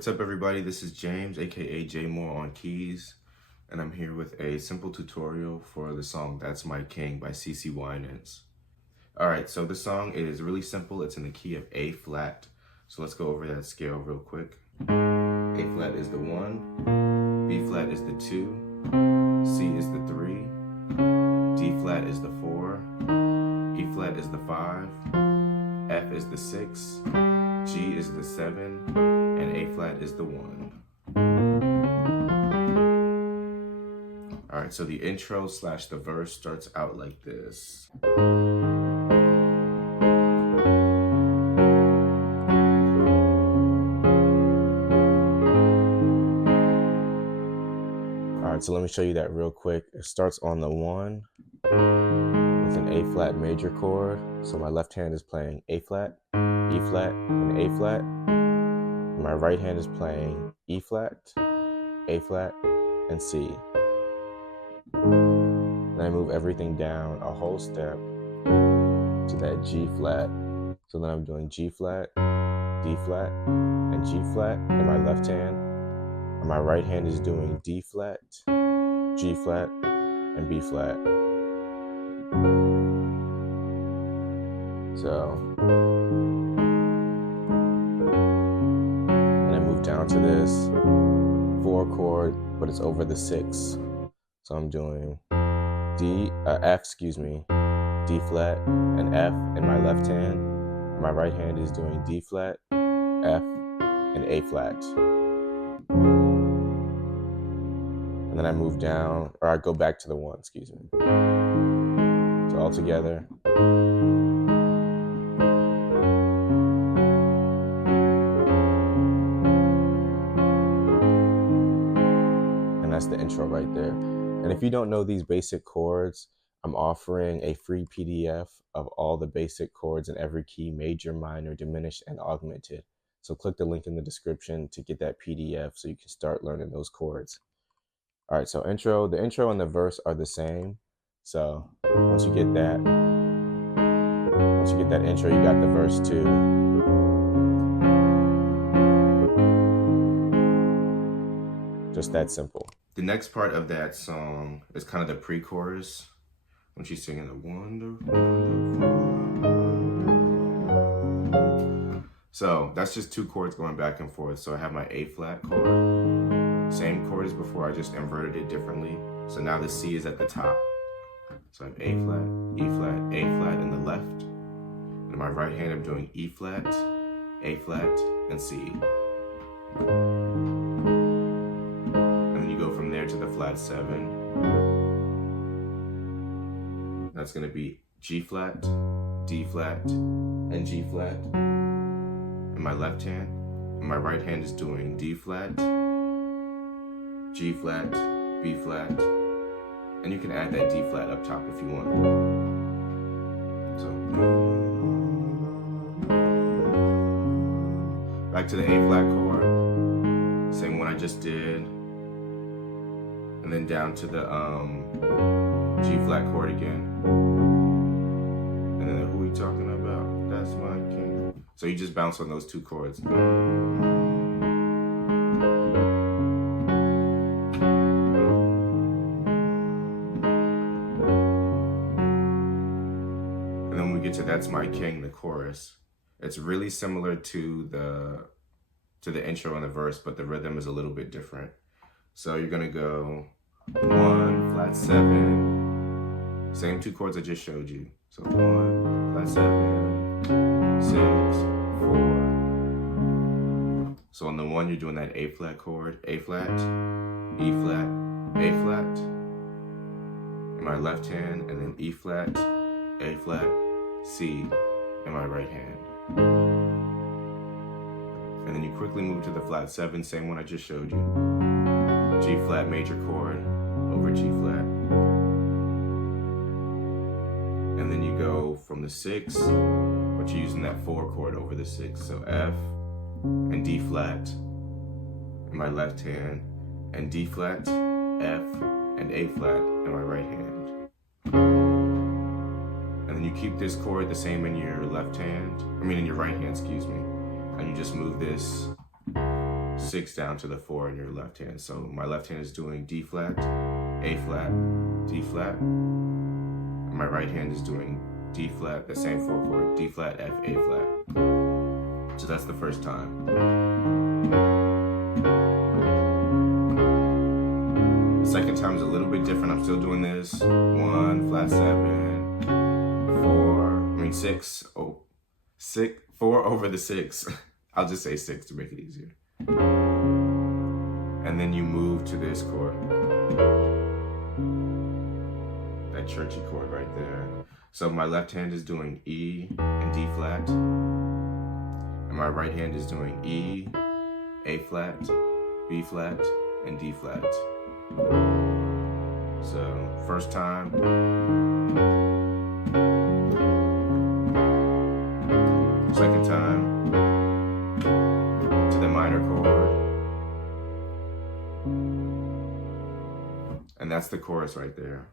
what's up everybody? This is James, aka jmooreonkeys, and I'm here with a simple tutorial for the song That's My King by Cece Winans. Alright, so the song is really simple. It's in the key of A flat. So let's go over that scale real quick. A flat is the 1, B flat is the 2, C is the 3, D flat is the 4, E flat is the 5, F is the 6, G is the 7, and A flat is the 1. Alright, so the intro / the verse starts out like this. Alright, so let me show you that real quick. It starts on the 1 with an A flat major chord. So my left hand is playing A flat, E flat, and A flat. And my right hand is playing E flat, A flat, and C. Then I move everything down a whole step to that G flat. So then I'm doing G flat, D flat, and G flat in my left hand. And my right hand is doing D flat, G flat, and B flat. So, and I move down to this 4 chord, but it's over the 6. So I'm doing F, D flat, and F in my left hand. My right hand is doing D flat, F, and A flat. And then I move down, or I go back to the 1, So all together. And that's the intro right there. And if you don't know these basic chords, I'm offering a free PDF of all the basic chords in every key: major, minor, diminished, and augmented. So click the link in the description to get that PDF so you can start learning those chords. All right, so the intro and the verse are the same. So once you get that intro, you got the verse too. Just that simple. The next part of that song is kind of the pre-chorus when she's singing the wonderful. So that's just 2 chords going back and forth. So I have my A flat chord. Same chord as before, I just inverted it differently. So now the C is at the top. So I have A flat, E flat, A flat in the left. And in my right hand, I'm doing E flat, A flat, and C. And then you go from there to the flat 7. That's gonna be G flat, D flat, and G flat in my left hand. And my right hand is doing D flat, G flat, B flat, and you can add that D flat up top if you want. So, back to the A flat chord, same one I just did, and then down to the G flat chord again. And then who we talking about? That's my king. So you just bounce on those 2 chords. To That's My King, the chorus. It's really similar to the intro and the verse, but the rhythm is a little bit different. So you're gonna go 1 flat 7, same 2 chords I just showed you. So 1 flat 7, 6, 4. So on the 1 you're doing that A flat chord, A flat, E flat, A flat in my left hand, and then E flat, A flat, C in my right hand. And then you quickly move to the flat 7, same one I just showed you. G flat major chord over G flat. And then you go from the 6, but you're using that 4 chord over the 6. So F and D flat in my left hand, and D flat, F, and A flat in my right hand. And then you keep this chord the same in your left hand, in your right hand, and you just move this 6 down to the 4 in your left hand. So my left hand is doing D flat, A flat, D flat. And my right hand is doing D flat, the same 4 chord, D flat, F, A flat. So that's the first time. The second time is a little bit different. I'm still doing this. 1, flat 7, 6, 4 over the 6. I'll just say 6 to make it easier. And then you move to this chord. That churchy chord right there. So my left hand is doing E and D flat. And my right hand is doing E, A flat, B flat, and D flat. So first time. Second time to the minor chord. And that's the chorus right there.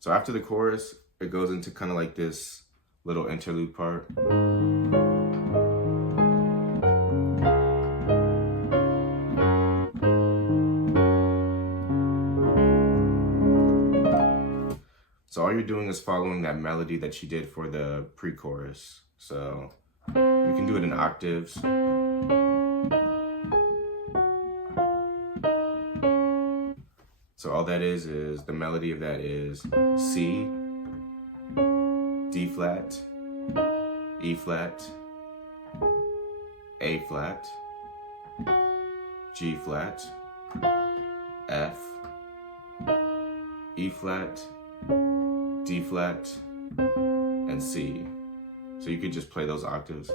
So after the chorus, it goes into kind of like this little interlude part. So all you're doing is following that melody that she did for the pre-chorus. So you can do it in octaves. So all that is the melody of that is C, D flat, E flat, A flat, G flat, F, E flat, D flat, and C. So you could just play those octaves.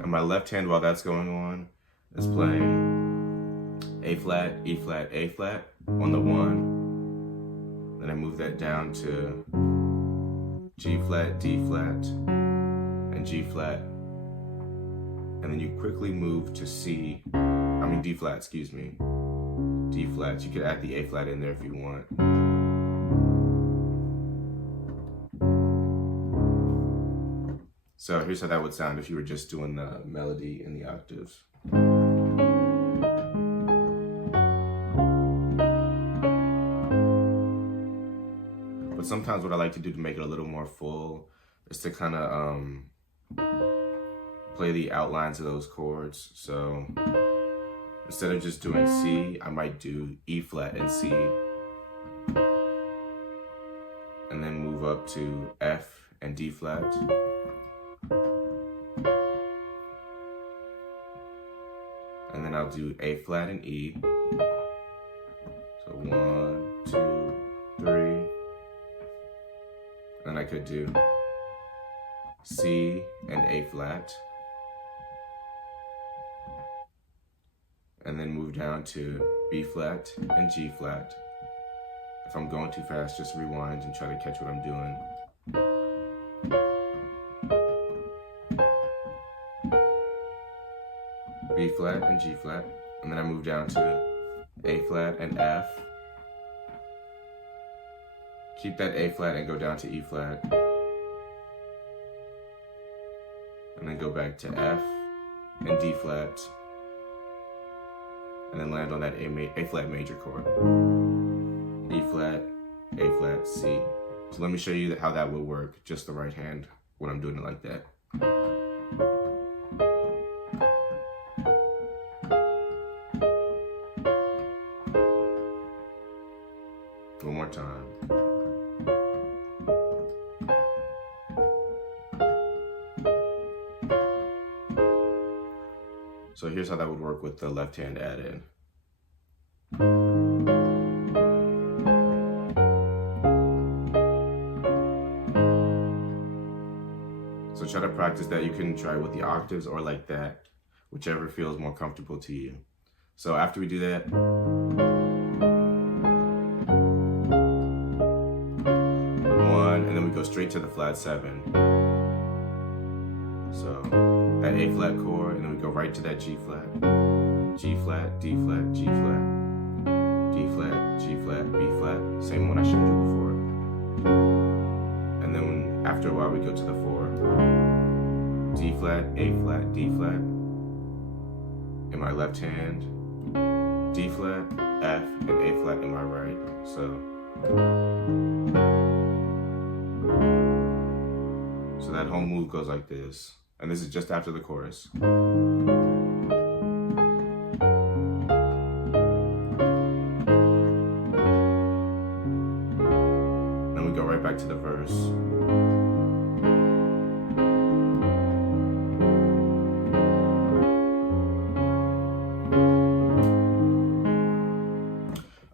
And my left hand, while that's going on, is playing A flat, E flat, A flat on the 1. Then I move that down to G flat, D flat, and G flat. And then you quickly move to D flat, excuse me. D flats. You could add the A flat in there if you want. So here's how that would sound if you were just doing the melody in the octaves. But sometimes what I like to do to make it a little more full is to kind of play the outlines of those chords. So instead of just doing C, I might do E flat and C. And then move up to F and D flat. And then I'll do A flat and E. So 1, 2, 3. Then I could do C and A flat. And then move down to B flat and G flat. If I'm going too fast, just rewind and try to catch what I'm doing. B flat and G flat. And then I move down to A flat and F. Keep that A flat and go down to E flat. And then go back to F and D flat. And then land on that A flat major chord. E flat, A flat, C. So let me show you how that will work, just the right hand, when I'm doing it like that. One more time. So here's how that would work with the left hand add-in. So try to practice that. You can try with the octaves or like that, whichever feels more comfortable to you. So after we do that, 1, and then we go straight to the flat 7. So that A flat chord, and then we go right to that G flat. G flat, D flat, G flat, D flat, G flat, B flat. Same one I showed you before. And then after after a while we go to the 4. D flat, A flat, D flat. In my left hand, D flat, F, and A flat in my right. So that whole move goes like this. And this is just after the chorus. Then we go right back to the verse.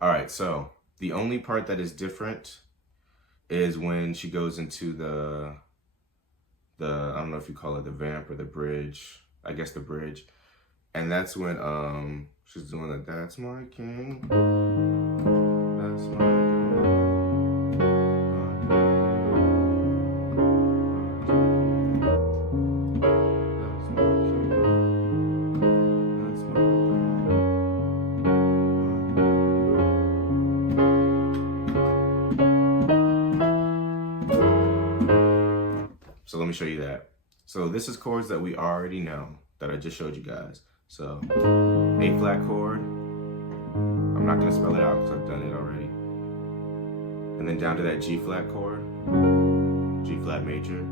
All right, so the only part that is different is when she goes into the I don't know if you call it the vamp or the bridge. I guess the bridge. And that's when she's doing the that's my king. That's my king. So let me show you that. So this is chords that we already know, that I just showed you guys. So A flat chord, I'm not gonna spell it out because I've done it already. And then down to that G flat chord, G flat major.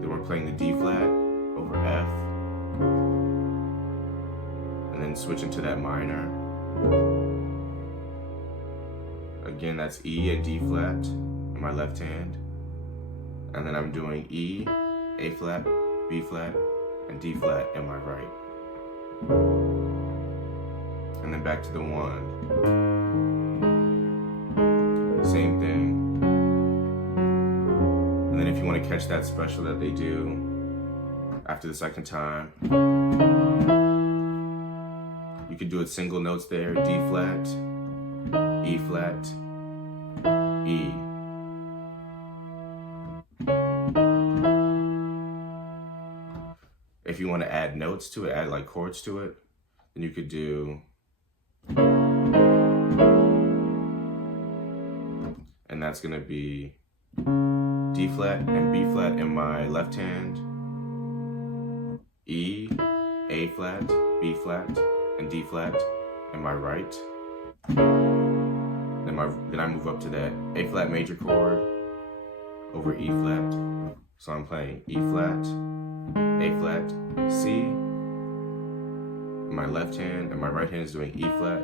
Then we're playing the D flat over F. And then switching to that minor. Again, that's E and D flat in my left hand. And then I'm doing E, A flat, B flat, and D flat in my right. And then back to the 1. Same thing. And then if you want to catch that special that they do after the second time, you could do it single notes there, D flat, E flat, E. If you want to add notes to it, add like chords to it, then you could do, and that's going to be D flat and B flat in my left hand, E, A flat, B flat, and D flat in my right. Then I move up to that A flat major chord over E flat. So I'm playing E flat, A flat, C in my left hand, and my right hand is doing E flat,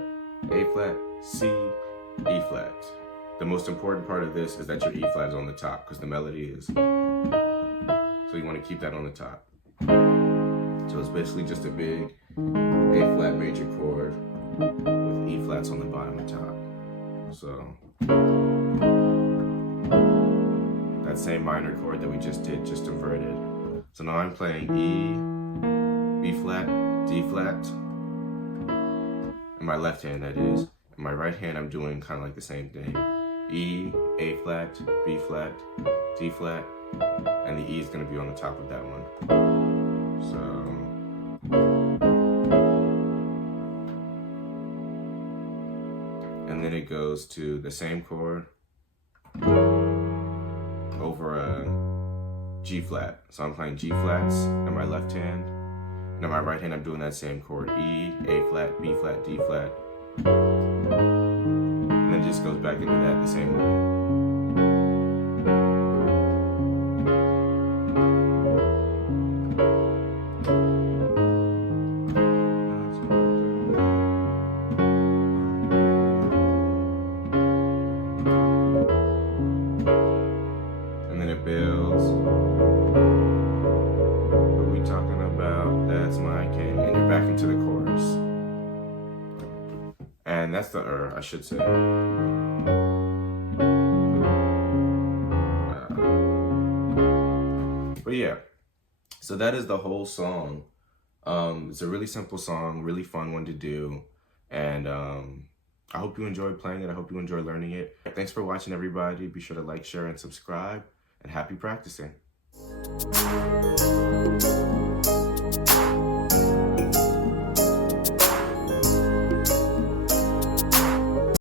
A flat, C, E flat. The most important part of this is that your E flat is on the top because the melody is. So you want to keep that on the top. So it's basically just a big A flat major chord with E flats on the bottom and top. So that same minor chord that we just did, just inverted. So now I'm playing E, B flat, D flat, in my left hand that is. In my right hand I'm doing kind of like the same thing. E, A flat, B flat, D flat, and the E is going to be on the top of that one. So, and then it goes to the same chord over a G flat. So I'm playing G flats in my left hand, and in my right hand I'm doing that same chord, E, A flat, B flat, D flat, and then it just goes back into that the same way. Into the chorus. And that's the I should say. But yeah, so that is the whole song. It's a really simple song, really fun one to do. And I hope you enjoyed playing it. I hope you enjoy learning it. Thanks for watching, everybody. Be sure to like, share, and subscribe. And happy practicing.